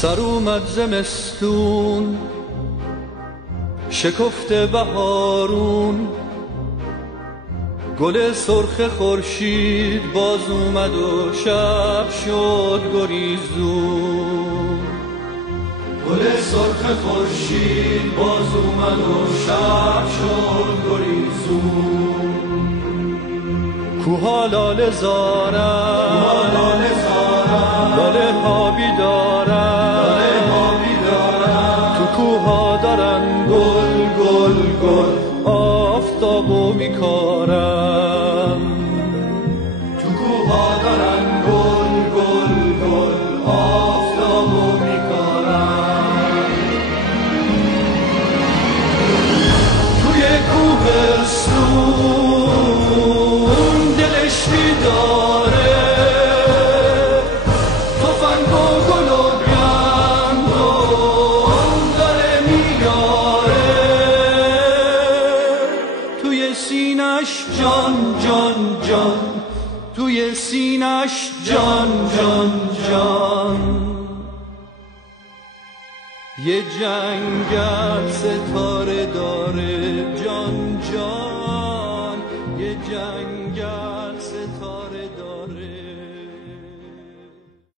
سر اومد زمستون، شکفته بهارون، گل سرخ خورشید باز اومد و شب شد گریزون. گل سرخ خورشید باز اومد و شب شد گریزون. کوها لاله زارن، لاله ها بیدارن، تو کوها دارن گل گل گل آفتابو میکارن. تو کوها دارن گل گل گل آفتابو میکارن. توی کوهستون دلش بیداره، تفنگ و گل و گندم داره میاره. توی سینش جان جان جان، توی سینش جان جان جان. یه جنگل ستاره داره جان